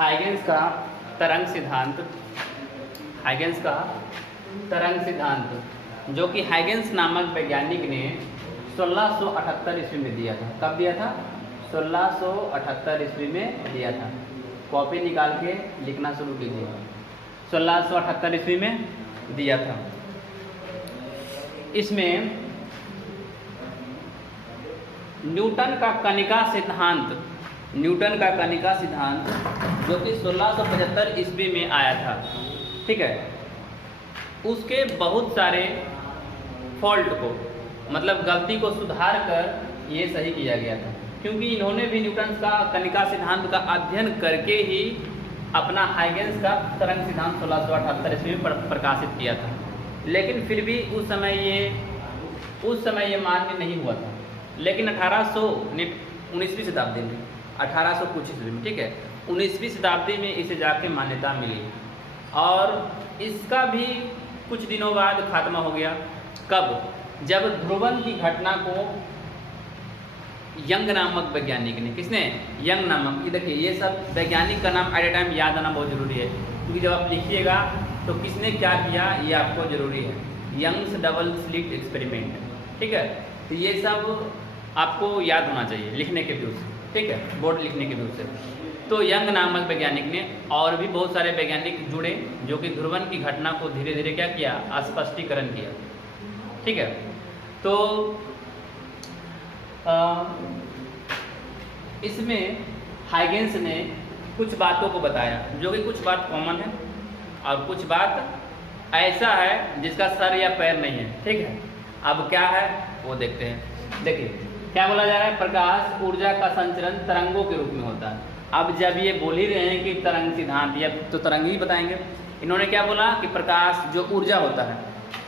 Huygens का तरंग सिद्धांत, हाइगेंस का तरंग सिद्धांत जो कि हाइगेंस नामक वैज्ञानिक ने 1678 ईस्वी में दिया था। कब दिया था? 1678 ईस्वी में दिया था। कॉपी निकाल के लिखना शुरू कीजिए। 1678 ईस्वी में दिया था। इसमें न्यूटन का कणिका सिद्धांत, न्यूटन का कणिका सिद्धांत जो कि 1675 ईस्वी में आया था, ठीक है, उसके बहुत सारे फॉल्ट को, मतलब गलती को सुधार कर ये सही किया गया था, क्योंकि इन्होंने भी न्यूटन का कणिका सिद्धांत का अध्ययन करके ही अपना हाइगेंस का तरंग सिद्धांत 1678 ईस्वी में प्रकाशित किया था। लेकिन फिर भी उस समय ये मान्य नहीं हुआ था। लेकिन 19वीं शताब्दी में, 1800 कुछ ईस्वी में, ठीक है, 19वीं शताब्दी में इसे जाके मान्यता मिली और इसका भी कुछ दिनों बाद खात्मा हो गया। कब? जब ध्रुवन की घटना को यंग नामक वैज्ञानिक ने, किसने? यंग नामक। ये देखिए, ये सब वैज्ञानिक का नाम एट ए टाइम याद आना बहुत जरूरी है, क्योंकि जब आप लिखिएगा तो किसने क्या किया ये आपको जरूरी है। यंग्स डबल स्लिट एक्सपेरिमेंट, ठीक है, तो ये सब आपको याद होना चाहिए लिखने के व्यू से, ठीक है, बोर्ड लिखने के व्यू से। तो यंग नामक वैज्ञानिक ने और भी बहुत सारे वैज्ञानिक जुड़े जो कि ध्रुवन की घटना को धीरे धीरे क्या किया? स्पष्टीकरण किया, ठीक है। तो इसमें हाइगेंस ने कुछ बातों को बताया जो कि कुछ बात कॉमन है और कुछ बात ऐसा है जिसका सर या पैर नहीं है, ठीक है। अब क्या है वो देखते हैं। देखिए क्या बोला जा रहा है? प्रकाश ऊर्जा का संचरण तरंगों के रूप में होता है। अब जब ये बोल ही रहे हैं कि तरंग सिद्धांत, या तो तरंग ही बताएंगे। इन्होंने क्या बोला कि प्रकाश जो ऊर्जा होता है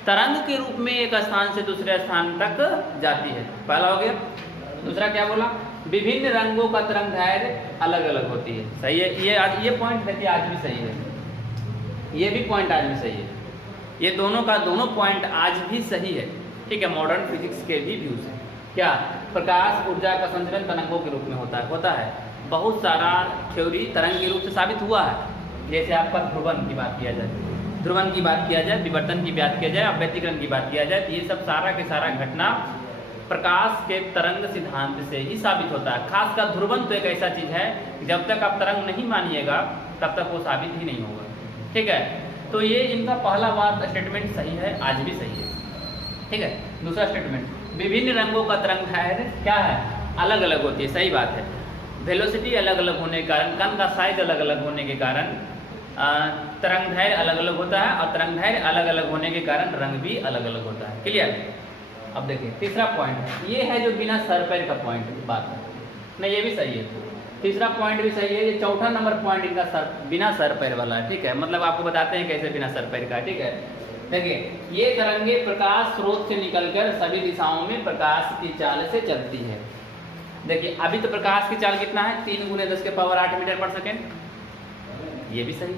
तरंग के रूप में एक स्थान से दूसरे स्थान तक जाती है, पहला हो गया। दूसरा क्या बोला? विभिन्न रंगों का तरंग दैर्घ्य अलग अलग होती है। सही है, ये पॉइंट देखिए आज भी सही है, ये भी पॉइंट आज भी सही है, ये दोनों का दोनों पॉइंट आज भी सही है, ठीक है, मॉडर्न फिजिक्स के भी व्यू से। क्या? प्रकाश ऊर्जा का संचरण तरंगों के रूप में होता है। बहुत सारा थ्योरी तरंग के रूप से साबित हुआ है। जैसे आपका ध्रुवन की बात किया जाए, विवर्तन की बात किया जाए, अव्यतिकरण की बात किया जाए, तो ये सब सारा के सारा घटना प्रकाश के तरंग सिद्धांत से ही साबित होता है। खासकर ध्रुवन तो एक ऐसा चीज है जब तक आप तरंग नहीं मानिएगा तब तक वो साबित ही नहीं होगा, ठीक है। तो ये इनका पहला बात स्टेटमेंट सही है, आज भी सही है, ठीक है। दूसरा स्टेटमेंट, विभिन्न रंगों का तरंग दैर्घ्य क्या है? अलग अलग होती है, सही बात है। वेलोसिटी अलग अलग होने के कारण, कण का साइज अलग अलग होने के कारण तरंग दैर्घ्य अलग अलग होता है, और तरंग दैर्घ्य अलग अलग होने के कारण रंग भी अलग अलग होता है। क्लियर? अब देखिए तीसरा पॉइंट है, ये है जो बिना सर पैर का पॉइंट बात है, नहीं ये भी सही है, तीसरा पॉइंट भी सही है। ये चौथा नंबर पॉइंट इनका बिना सर पैर वाला है, ठीक है। मतलब आपको बताते हैं कैसे बिना सर पैर का, ठीक है। देखिए ये तरंगे प्रकाश स्रोत से निकलकर सभी दिशाओं में प्रकाश की चाल से चलती है। देखिए अभी तो प्रकाश की चाल कितना है? 3 × 10⁸ मीटर पर सेकेंड, ये भी सही।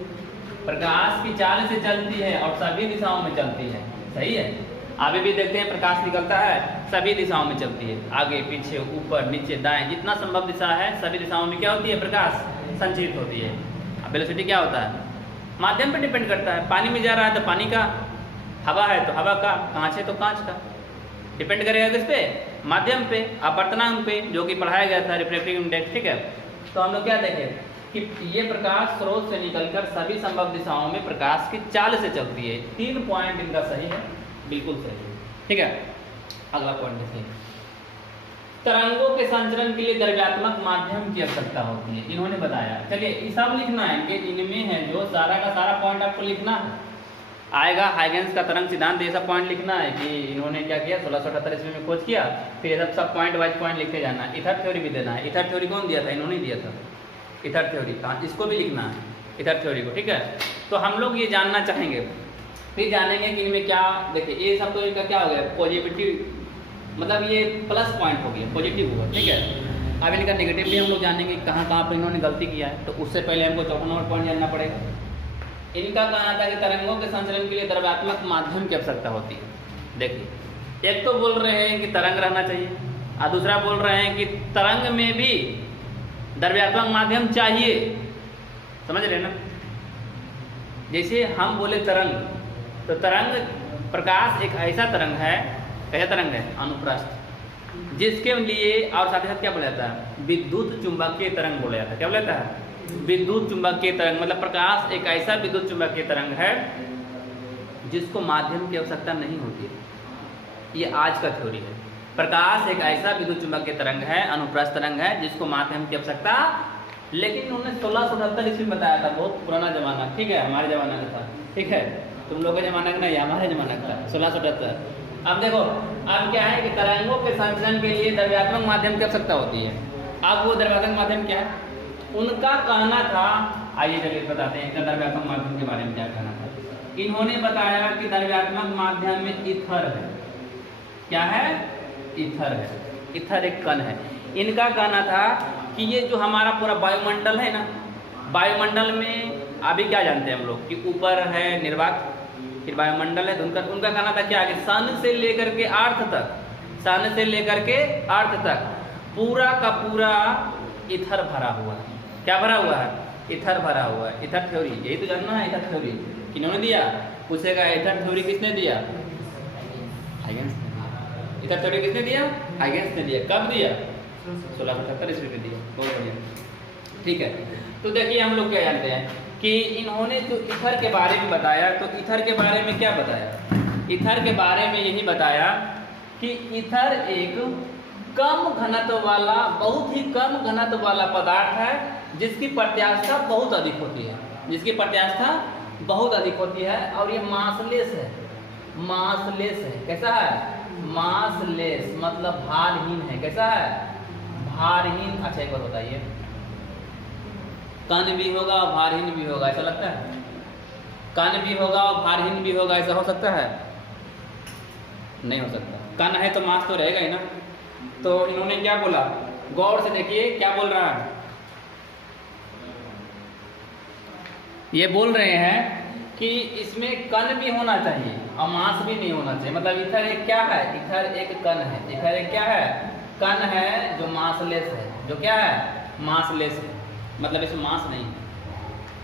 प्रकाश की चाल से चलती है और सभी दिशाओं में चलती है, सही है। अभी भी देखते हैं प्रकाश निकलता है, सभी दिशाओं में चलती है, आगे पीछे ऊपर नीचे दाएं, जितना संभव दिशा है सभी दिशाओं में क्या होती है? प्रकाश संचरित होती है। अब वेलोसिटी क्या होता है? माध्यम पर डिपेंड करता है। पानी में जा रहा है तो पानी का, हवा है तो हवा का, कांच है तो कांच का, डिपेंड करेगा किस पे? माध्यम पे, अपवर्तनांक पे, जो कि पढ़ाया गया था रिफ्रैक्टिव इंडेक्स, ठीक है। तो हम लोग क्या देखें कि ये प्रकाश स्रोत से निकलकर सभी संभव दिशाओं में प्रकाश की चाल से चलती है। 3 पॉइंट इनका सही है, बिल्कुल सही है, ठीक है। अगला पॉइंट देखिए, तरंगों के संचरण के लिए द्रव्यात्मक माध्यम की आवश्यकता होती है, इन्होंने बताया। चलिए ये सब लिखना है कि इनमें है जो सारा का सारा पॉइंट आपको लिखना है। आएगा हाइगेंस का तरंग सिद्धांत, ये सब पॉइंट लिखना है कि इन्होंने क्या किया, 1678 ईस्वी में खोज किया। फिर ये सब पॉइंट वाइज पॉइंट लिखते जाना है। इथर थ्योरी भी देना है। इथर थ्योरी कौन दिया था? इन्होंने दिया था इथर थ्योरी का, इसको भी लिखना है इथर थ्योरी को, ठीक है। तो हम लोग ये जानना चाहेंगे, फिर जानेंगे कि इनमें क्या। देखिए ये सब तो इनका क्या हो गया? पॉजिटिव, मतलब ये प्लस पॉइंट हो गया, पॉजिटिव हुआ, ठीक है। अब इनका नेगेटिव भी हम लोग जानेंगे कहाँ कहाँ पर इन्होंने गलती किया है। तो उससे पहले हमको चौथा नंबर पॉइंट जानना पड़ेगा। इनका कहना था कि तरंगों के संचरण के लिए द्रव्यात्मक माध्यम की आवश्यकता होती है। देखिए एक तो बोल रहे हैं कि तरंग रहना चाहिए, और दूसरा बोल रहे हैं कि तरंग में भी द्रव्यात्मक माध्यम चाहिए। समझ रहे ना। जैसे हम बोले तरंग, तो तरंग प्रकाश एक ऐसा तरंग है, कैसा तरंग है, अनुप्रस्थ, जिसके लिए और साथ ही साथ क्या बोला जाता है, विद्युत चुंबकीय तरंग बोला जाता है। क्या बोला जाता है, विद्युत चुंबकीय तरंग। मतलब प्रकाश एक ऐसा विद्युत चुंबकीय तरंग है जिसको माध्यम की आवश्यकता नहीं होती। ये आज का थ्योरी है। प्रकाश एक ऐसा विद्युत चुंबकीय तरंग है, अनुप्रस्थ तरंग है, जिसको माध्यम की आवश्यकता, लेकिन उन्होंने 1678 ईस्वी में बताया था, बहुत पुराना जमाना, ठीक है, हमारे जमाना का था, ठीक है, तुम लोगों के जमाना का नहीं, हमारे जमाना का था, 1678। अब देखो, अब क्या है कि तरंगों के संचरण के लिए द्रव्यात्मक माध्यम की आवश्यकता होती है। अब वो द्रव्यात्मक माध्यम क्या है, उनका कहना था, आइए चलिए बताते हैं इनका द्रव्यात्मक माध्यम के बारे में क्या कहना था। इन्होंने बताया कि द्रव्यात्मक माध्यम में ईथर है। क्या है, ईथर है। ईथर एक कण है। इनका कहना था कि ये जो हमारा पूरा वायुमंडल है ना, वायुमंडल में अभी क्या जानते हैं हम लोग कि ऊपर है निर्वात, फिर वायुमंडल है, तो उनका कहना था क्या, कि सन से लेकर के अर्थ तक, सन से लेकर के अर्थ तक पूरा का पूरा ईथर भरा हुआ है। क्या भरा हुआ है, ईथर भरा हुआ है। ईथर थ्योरी, यही तो जानना है। ईथर थ्योरी किन्होंने दिया, पूछेगा ईथर थ्योरी किसने दिया, हाइगेंस ने। ईथर थ्योरी किसने दिया, हाइगेंस ने दिया। कब दिया, 1678 ईस्वी में दिया। बहुत बढ़िया, ठीक है। तो देखिए हम लोग क्या जानते हैं कि इन्होंने जो ईथर के बारे में बताया, तो ईथर के बारे में क्या बताया, ईथर के बारे में यही बताया कि ईथर एक कम घनत्व वाला, बहुत ही कम घनत्व वाला पदार्थ है, जिसकी प्रत्यास्थता बहुत अधिक होती है, जिसकी प्रत्यास्थता बहुत अधिक होती है, और ये मासलेस है। मासलेस है, कैसा है, मासलेस मतलब भारहीन है। कैसा है, भारहीन। अच्छा एक बार बताइए, कण भी होगा और भारहीन भी होगा, ऐसा लगता है, कण भी होगा और भारहीन भी होगा, ऐसा हो सकता है, नहीं हो सकता। कण है तो मास तो रहेगा ही ना। तो इन्होंने क्या बोला, गौर से देखिए क्या बोल रहा है, ये बोल रहे हैं कि इसमें कण भी होना चाहिए और मास भी नहीं होना चाहिए। मतलब ईथर एक क्या है, ईथर एक कण है। ईथर एक क्या है, कण है जो मासलेस है, जो क्या है, मासलेस है, मतलब इसमें मास नहीं है।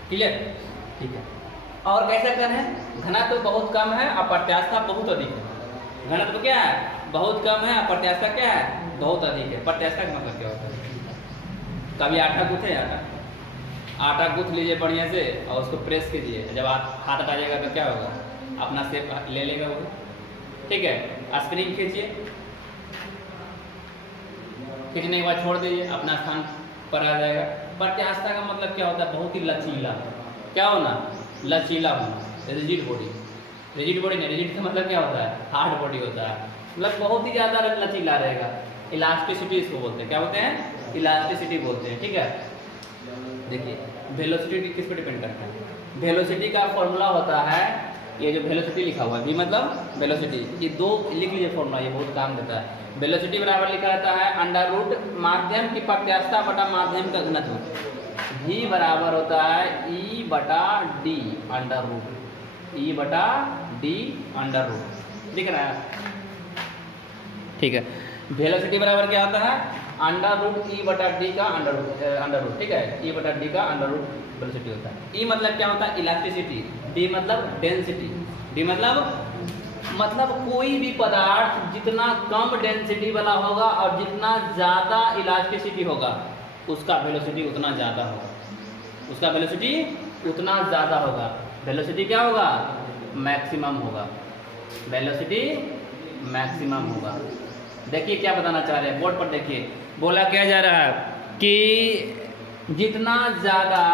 क्लियर, ठीक है। और कैसा कण है, घनत्व तो बहुत कम है और प्रत्यास्थता बहुत अधिक है। घनत्व क्या है, बहुत कम है और प्रत्यास्थता क्या है, बहुत अधिक है। प्रत्यास्थता का मतलब क्या होता है, कभी आटा गूंथे, आटा गूंथ लीजिए बढ़िया से और उसको प्रेस कीजिए, जब आप हाथ हटा जाएगा तो क्या होगा, अपना शेप ले लेगा वो, ठीक है। स्प्रिंग खींचिए, खींचने के बाद छोड़ दीजिए, अपना स्थान पर आ जाएगा। प्रत्यास्थता का मतलब क्या होता है, बहुत ही लचीला। क्या होना, लचीला होना। रिजिड बॉडी, रिजिड बॉडी नहीं, रिजिड का मतलब क्या होता है, हार्ड बॉडी होता है, मतलब बहुत ही ज़्यादा लचीला रहेगा। इलास्टिसिटी इसको बोलते हैं, क्या बोलते हैं, इलास्टिसिटी बोलते हैं, ठीक है। देखिए वेलोसिटी किस पर डिपेंड करता है, वेलोसिटी का फॉर्मूला होता है, ये जो वेलोसिटी लिखा हुआ है, v मतलब वेलोसिटी, ये दो लिख लीजिए फॉर्मूला, ये बहुत काम देता है। वेलोसिटी बराबर लिखा रहता है अंडर रूट माध्यम की प्रत्यास्थता बटा माध्यम का घनत्व। v बराबर होता है e बटा d अंडर रूट, e बटा d अंडर रूट, दिख रहा है, ठीक है। वेलोसिटी बराबर क्या होता है, अंडर रूट ई बटा डी का अंडर रूट, ठीक है, ई बटा डी का अंडर रूट वेलोसिटी होता है। ई मतलब क्या होता है, इलास्टिसिटी, डी मतलब डेंसिटी, डी मतलब कोई भी पदार्थ जितना कम डेंसिटी वाला होगा और जितना ज़्यादा इलास्टिसिटी होगा उसका वेलोसिटी उतना ज़्यादा होगा, उसका वेलोसिटी उतना ज़्यादा होगा। वेलोसिटी क्या होगा, मैक्सिमम होगा, वेलोसिटी मैक्सिमम होगा। देखिए क्या बताना चाह रहे हैं, बोर्ड पर देखिए, बोला क्या जा रहा है कि जितना ज़्यादा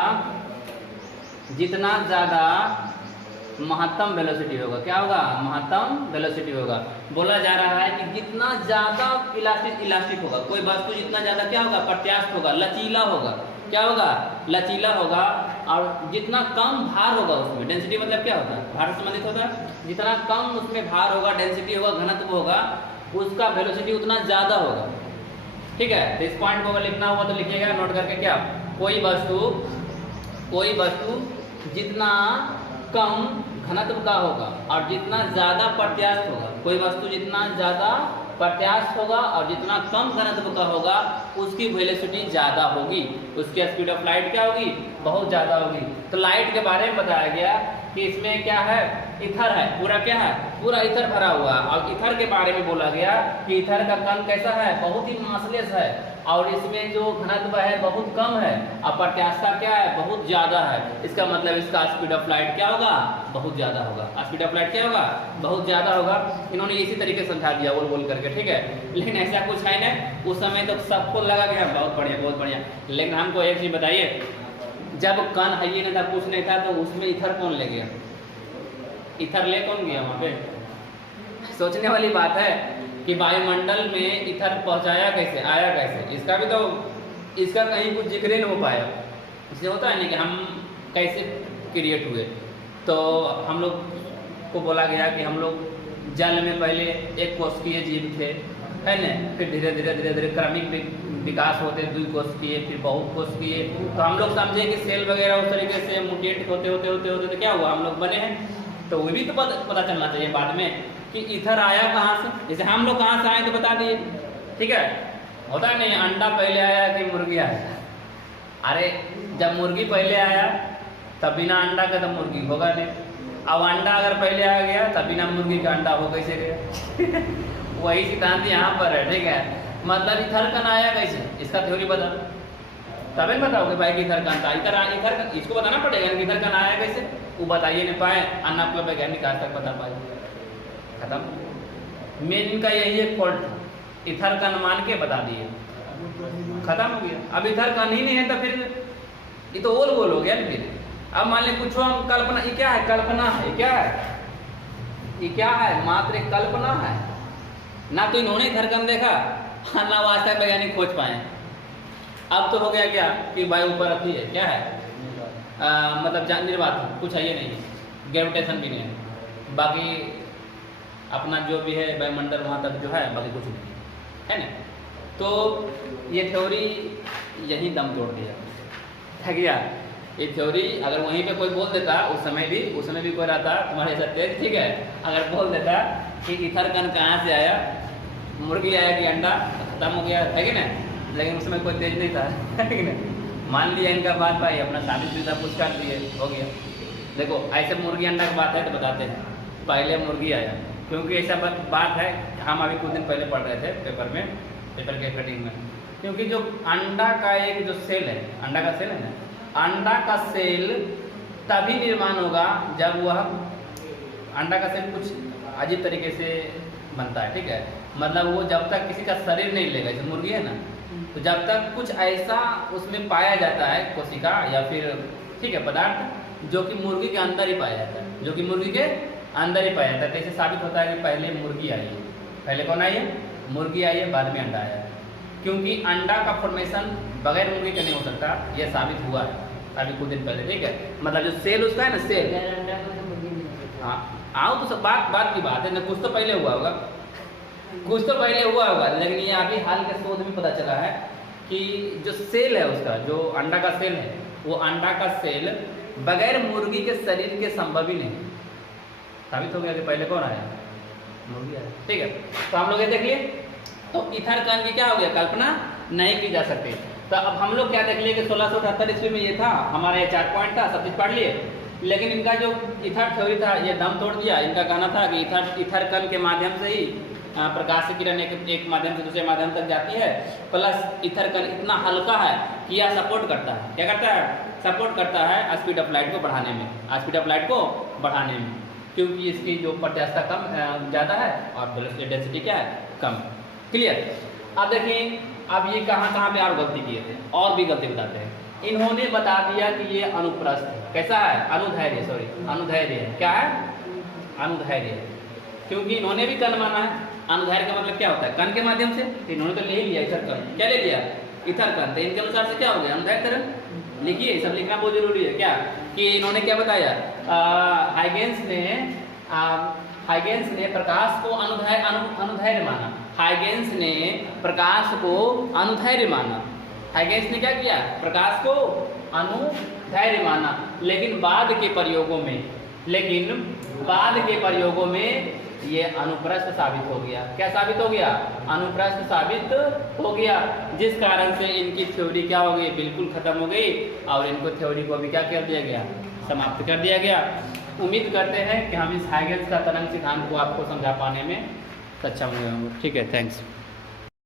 महत्तम वेलोसिटी होगा, क्या होगा, महत्तम वेलोसिटी होगा। बोला जा रहा है कि जितना ज़्यादा इलास्टिक होगा कोई वस्तु, जितना ज़्यादा क्या होगा, प्रत्यास्थ होगा, लचीला होगा, क्या होगा, लचीला होगा, और जितना कम भार होगा उसमें, डेंसिटी मतलब क्या होता है, भार से संबंधित होता है, जितना कम उसमें भार होगा, डेंसिटी होगा, घनत्व होगा, उसका वेलोसिटी उतना ज़्यादा होगा, ठीक है। तो इस पॉइंट को अगर लिखना हुआ तो लिखिएगा नोट करके, क्या, कोई वस्तु जितना कम घनत्व का होगा और जितना ज़्यादा प्रत्यास्थ होगा, कोई वस्तु जितना ज़्यादा प्रत्यास्थ होगा और जितना कम घनत्व का होगा उसकी वेलोसिटी ज़्यादा होगी, उसकी स्पीड ऑफ लाइट क्या होगी, बहुत ज़्यादा होगी। तो लाइट के बारे में बताया गया कि इसमें क्या है, ईथर है, पूरा क्या है, पूरा ईथर भरा हुआ। और ईथर के बारे में बोला गया कि ईथर का कण कैसा है, बहुत ही मासलेस है और इसमें जो घनत्व है बहुत कम है और प्रत्यास्थता क्या है, बहुत ज़्यादा है। इसका मतलब इसका स्पीड ऑफ लाइट क्या होगा, बहुत ज़्यादा होगा। स्पीड ऑफ लाइट क्या होगा, बहुत ज़्यादा होगा। इन्होंने इसी तरीके से समझा दिया बोल बोल करके, ठीक है। लेकिन ऐसा कुछ है नहीं, उस समय तो सबको लगा गया बहुत बढ़िया बहुत बढ़िया। लेकिन हमको एक चीज़ बताइए, जब कण है ही नहीं था, कुछ नहीं था, तो उसमें ईथर कौन ले गया, ईथर ले कौन गया वहाँ पे। सोचने वाली बात है कि वायुमंडल में ईथर पहुँचाया कैसे, आया कैसे, इसका भी तो इसका कहीं कुछ जिक्र नहीं हो पाया। इसलिए होता है ना कि हम कैसे क्रिएट हुए। तो हम लोग को बोला गया कि हम लोग जल में पहले एक कोशिकीय जीव थे, है न, फिर धीरे धीरे धीरे धीरे क्रमिक विकास होते द्विकोशिकीय, फिर बहुत कोशिकीय। तो हम लोग समझे कि सेल वगैरह उस तरीके से म्यूटेट होते होते होते होते तो क्या हुआ, हम लोग बने हैं। तो वो भी तो पता चलना चाहिए बाद में कि ईथर आया कहाँ से। जैसे हम लोग कहाँ से आए तो बता दिए, ठीक है। होता नहीं, अंडा पहले आया कि मुर्गी आया। अरे जब मुर्गी पहले आया तब बिना अंडा का तो मुर्गी होगा नहीं। अब अंडा अगर पहले आ गया तब बिना मुर्गी का अंडा हो कैसे गया। वही सिद्धांत यहाँ पर है, ठीक है। मतलब ईथर कण आया कैसे, इसका थ्योरी बता, तभी बताओगे भाई कि ईथर कण था। ईथर इसको बताना पड़ेगा कि ईथर कण आया कैसे, वो बताइए नहीं पाए, अन्ना आपका वैज्ञानिक आज तक बता पाए, खत्म। मेन इनका यही एक फॉल्ट था, ईथर कण मान के बता दिए, खत्म हो गया। अब ईथर कण ही नहीं है तो फिर ये तो ओल गोल हो गया ना। फिर अब मान लीजिए कुछ हम कल्पना, ये क्या है, कल्पना है, क्या है, ये क्या है, मात्र एक कल्पना है। ना तो इन्होंने ईथर कण देखा, ना वो आज तक वैज्ञानिक खोज पाए। अब तो हो गया क्या कि भाई ऊपर अथी है, क्या है, मतलब निर्वात कुछ है ये नहीं, ग्रेविटेशन भी नहीं है, बाकी अपना जो भी है वायुमंडल वहाँ तक जो है, बाकी कुछ नहीं है ना। तो ये थ्योरी यही दम तोड़ दिया है क्या। ये थ्योरी अगर वहीं पे कोई बोल देता, उस समय भी कोई रहता तुम्हारे ऐसा तेज, ठीक है, अगर बोल देता कि ईथर कण कहाँ से आया, मुर्गी आया कि अंडा, खत्म हो गया, है कि नहीं। लेकिन उसमें कोई तेज नहीं था, है कि नहीं। मान लिया इनका बात भाई, अपना शादी सुविधा कुछ कर दिए, हो गया। देखो ऐसे मुर्गी अंडा की बात है तो बताते हैं, पहले मुर्गी आया, क्योंकि ऐसा बात है, हम अभी कुछ दिन पहले पढ़ रहे थे पेपर में, पेपर के कटिंग में, क्योंकि जो अंडा का एक जो सेल है, अंडा का सेल है ना, अंडा का सेल तभी निर्माण होगा जब वह अंडा का सेल कुछ अजीब तरीके से बनता है, ठीक है। मतलब वो जब तक किसी का शरीर नहीं लेगा, जैसे मुर्गी है ना, तो जब तक कुछ ऐसा उसमें पाया जाता है कोशिका या फिर, ठीक है, पदार्थ जो कि मुर्गी के अंदर ही पाया जाता है, जो कि मुर्गी के अंदर ही पाया जाता है। तो इससे साबित होता है कि पहले मुर्गी आई है। पहले कौन आई है, मुर्गी आई है, बाद में अंडा आया है। क्योंकि अंडा का फॉर्मेशन बगैर मुर्गी के नहीं हो सकता, यह साबित हुआ है अभी कुछ दिन पहले, ठीक है। मतलब जो सेल उसका है ना, सेल, हाँ आओ तो सब बात की बात है ना, कुछ तो पहले हुआ होगा, लेकिन ये अभी हाल के शोध में पता चला है कि जो सेल है उसका, जो अंडा का सेल है, वो अंडा का सेल बगैर मुर्गी के शरीर के संभव ही नहीं। साबित हो गया कि पहले कौन आया, मुर्गी आया, ठीक है। तो हम लोग ये देख लिए, तो ईथर कण की क्या हो गया, कल्पना नहीं की जा सकती। तो अब हम लोग क्या देख लिए कि 1678 ईस्वी में ये था, हमारा ये 4 पॉइंट था, सब चीज पढ़ लिए। लेकिन इनका जो ईथर थ्योरी था ये दम तोड़ दिया। इनका कहना था कि ईथर कण के माध्यम से ही प्रकाश की किरण एक माध्यम से दूसरे माध्यम तक जाती है, प्लस ईथर कण इतना हल्का है कि यह सपोर्ट करता है, क्या करता है, सपोर्ट करता है स्पीड ऑफ लाइट को बढ़ाने में, स्पीड ऑफ लाइट को बढ़ाने में, क्योंकि इसकी जो प्रत्यास्थता कम ज़्यादा है और डेंसिटी क्या है, कम। क्लियर। अब देखिए, अब ये कहाँ पे और गलती किए थे, और भी गलती बताते हैं। इन्होंने बता दिया कि ये अनुप्रस्थ है, कैसा है, अनुधैर्य, सॉरी अनुधैर्य है, क्या है, अनुधैर्य है, क्योंकि इन्होंने भी कण माना है। अनुधैर्य का मतलब क्या होता है, कण के माध्यम से, इन्होंने तो ले लिया ईथर कण, क्या ले लिया, ईथर कण, तो इनके अनुसार से क्या हो गया, अनुधैर्य कण। लिखिए, सब लिखना बहुत जरूरी है, क्या कि इन्होंने क्या बताया, हाइगेंस ने प्रकाश को अनुधैर्य माना, हाइगेंस ने प्रकाश को अनुधैर्य माना, हाइगेंस ने क्या किया, प्रकाश को अनुधैर्य माना। लेकिन बाद के प्रयोगों में ये अनुप्रस्थ साबित हो गया। क्या साबित हो गया? अनुप्रस्थ साबित हो गया, जिस कारण से इनकी थ्योरी क्या हो गई? बिल्कुल खत्म हो गई और इनको थ्योरी को भी क्या कर दिया गया? समाप्त कर दिया गया। उम्मीद करते हैं कि हम इस हाइगेंस का तरंग सिद्धांत को आपको समझा पाने में सक्षम हुए होंगे। ठीक है, थैंक्स।